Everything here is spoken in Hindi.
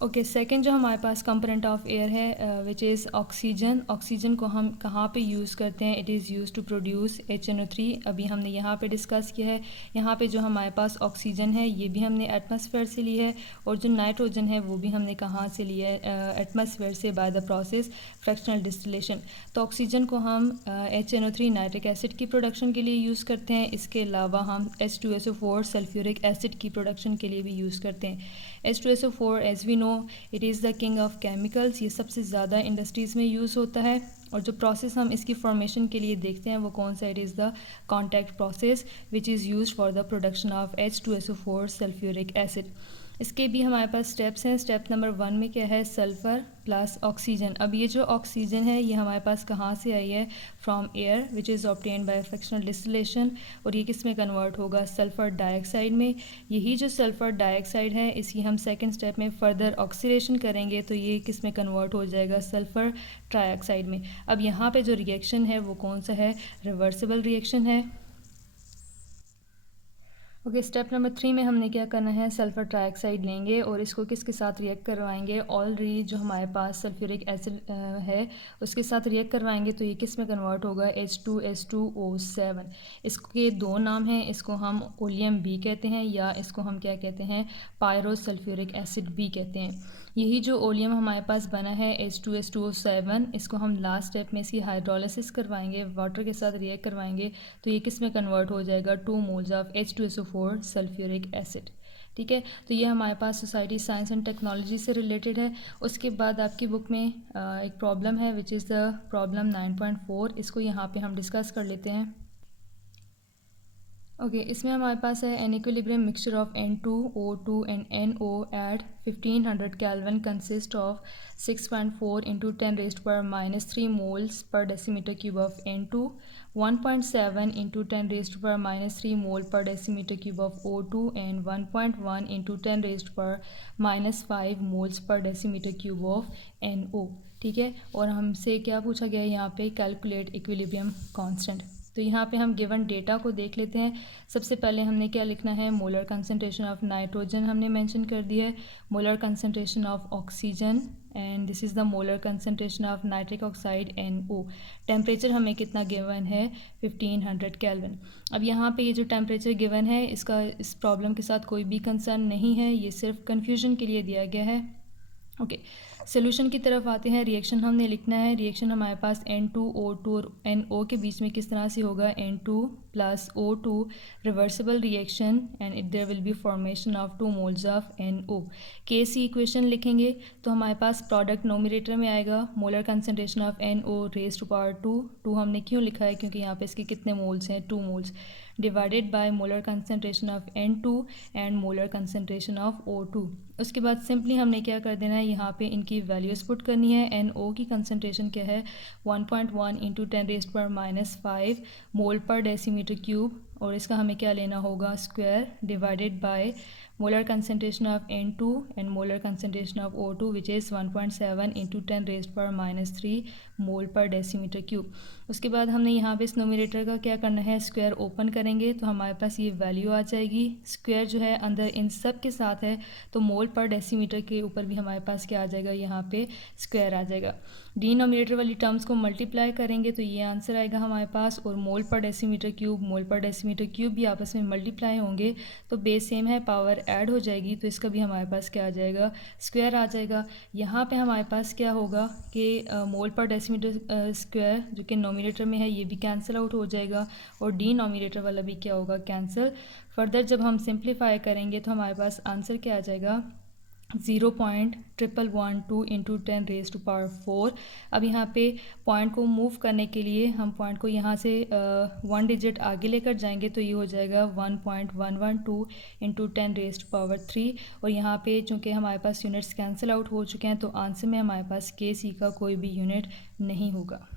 ओके, सेकंड जो हमारे पास कंपोनेंट ऑफ एयर है विच इज़ ऑक्सीजन। ऑक्सीजन को हम कहाँ पे यूज़ करते हैं? It is use to produce HNO3। अभी हमने यहाँ पे डिस्कस किया है। यहाँ पे जो हमारे पास ऑक्सीजन है ये भी हमने एटमॉस्फेयर से ली है, और जो नाइट्रोजन है वो भी हमने कहाँ से लिया है? एटमॉस्फेयर से, by the process fractional distillation. तो ऑक्सीजन को हम HNO3 नाइट्रिक एसिड की प्रोडक्शन के लिए यूज़ करते हैं। इसके अलावा हम H2SO4 सल्फ्यूरिक एसिड की प्रोडक्शन के लिए भी यूज़ करते हैं। H2SO4 as we know it is the king of chemicals. ये सबसे ज़्यादा इंडस्ट्रीज़ में यूज़ होता है, और जो प्रोसेस हम इसकी फॉर्मेशन के लिए देखते हैं वो कौन सा? It is the contact process which is used for the production of H2SO4 sulphuric acid. इसके भी हमारे पास स्टेप्स हैं। स्टेप नंबर 1 में क्या है? Sulphur plus oxygen. अब ये जो ऑक्सीजन है ये हमारे पास कहाँ से आई है? From air which is obtained by fractional distillation, और ये किस में कन्वर्ट होगा? सल्फ़र डाइऑक्साइड में। यही जो सल्फ़र डाइऑक्साइड है इसकी हम सेकंड स्टेप में फर्दर ऑक्सीडेशन करेंगे तो ये किस में कन्वर्ट हो जाएगा? सल्फ़र ट्राइऑक्साइड में। अब यहाँ पे जो रिएक्शन है वो कौन सा है? रिवर्सिबल रिएक्शन है। ओके, स्टेप नंबर 3 में हमने क्या करना है? सल्फ़र ट्राइऑक्साइड लेंगे और इसको किसके साथ रिएक्ट करवाएंगे? ऑलरेडी जो हमारे पास सल्फ्यूरिक एसिड है उसके साथ रिएक्ट करवाएंगे तो ये किस में कन्वर्ट होगा? H2S2O7। इसके दो नाम हैं, इसको हम ओलियम बी कहते हैं या इसको हम क्या कहते हैं? पायरो सल्फ्यूरिक एसिड बी कहते हैं। यही जो ओलियम हमारे पास बना है H2S2O7, इसको हम लास्ट स्टेप में इसकी हाइड्रोलिसिस करवाएंगे, वाटर के साथ रिएक्ट करवाएंगे तो ये किस में कन्वर्ट हो जाएगा? 2 moles of H2SO4 sulphuric acid. ठीक है, तो ये हमारे पास सोसाइटी साइंस एंड टेक्नोलॉजी से रिलेटेड है। उसके बाद आपकी बुक में एक प्रॉब्लम है विच इज़ द प्रॉब्लम 9.4। इसको यहाँ पे हम डिस्कस कर लेते हैं। ओके, इसमें हमारे पास है an equilibrium mixture of N2O2 and NO at 1500 Kelvin consist of 6.4 into 10⁻³ moles per decimetre cube of N2, 1.7 into 10⁻³ mole per decimetre cube of O2 and 1.1 into 10⁻5 moles per decimetre cube of NO। ठीक है, और हमसे क्या पूछा गया है यहाँ पे? Calculate equilibrium constant. तो यहाँ पे हम गिवन डेटा को देख लेते हैं। सबसे पहले हमने क्या लिखना है? मोलर कंसंट्रेशन ऑफ नाइट्रोजन हमने मेंशन कर दिया है, molar concentration of oxygen, and this is the molar concentration of nitric oxide NO। Temperature हमें कितना गिवन है? 1500 केल्विन। अब यहाँ पे ये जो टेम्परेचर गिवन है इसका इस प्रॉब्लम के साथ कोई भी कंसर्न नहीं है, ये सिर्फ कन्फ्यूजन के लिए दिया गया है। ओके, सोल्यूशन की तरफ आते हैं। रिएक्शन हमने लिखना है। रिएक्शन हमारे पास N2O2 और NO के बीच में किस तरह से होगा? N2 plus O2 reversible reaction, and there will be formation of 2 moles of NO। KC equation लिखेंगे तो हमारे पास प्रोडक्ट नोमिनेटर में आएगा, molar concentration of NO raise to power 2 हमने क्यों लिखा है? क्योंकि यहाँ पे इसके कितने मोल्स हैं? 2 moles, divided by molar concentration of N2 and molar concentration of O2। उसके बाद सिंपली हमने क्या कर देना है? यहाँ पे इनकी वैल्यूज़ पुट करनी है। NO की कंसंट्रेशन क्या है? 1.1 इंटू 10⁻5 मोल पर डेसीमीटर क्यूब, और इसका हमें क्या लेना होगा? Square, divided by molar concentration of N2 and molar concentration of O2 which is 1.7 into 10⁻³ mole per decimetre cube. उसके बाद हमने यहाँ पे इस नोमिनेटर का क्या करना है? स्क्वायर ओपन करेंगे तो हमारे पास ये वैल्यू आ जाएगी। स्क्वायर जो है अंदर इन सब के साथ है तो मोल पर डेसीमीटर के ऊपर भी हमारे पास क्या आ जाएगा? यहाँ पे स्क्वायर आ जाएगा। डिनोमिनेटर वाली टर्म्स को मल्टीप्लाई करेंगे तो ये आंसर आएगा हमारे पास, और मोल पर डेसीमीटर क्यूब, मोल पर डेसीमीटर क्यूब भी आपस में मल्टीप्लाई होंगे तो बेस सेम है, पावर ऐड हो जाएगी तो इसका भी हमारे पास क्या आ जाएगा? स्क्वायर आ जाएगा। यहाँ पे हमारे पास क्या होगा कि मोल पर डेसीमीटर स्क्वायर जो कि नोमिनेटर में है ये भी कैंसिल आउट हो जाएगा, और डिनोमिनेटर वाला भी क्या होगा? कैंसिल। फर्दर जब हम सिंप्लीफाई करेंगे तो हमारे पास आंसर क्या आ जाएगा? 0.1112 इंटू 10⁻⁴। अब यहाँ पे पॉइंट को मूव करने के लिए हम पॉइंट को यहाँ से 1 डिजिट आगे लेकर जाएंगे तो ये हो जाएगा 1.112 इंटू 10⁻3, और यहाँ पे चूँकि हमारे पास यूनिट्स कैंसिल आउट हो चुके हैं तो आंसर में हमारे पास KC का कोई भी यूनिट नहीं होगा।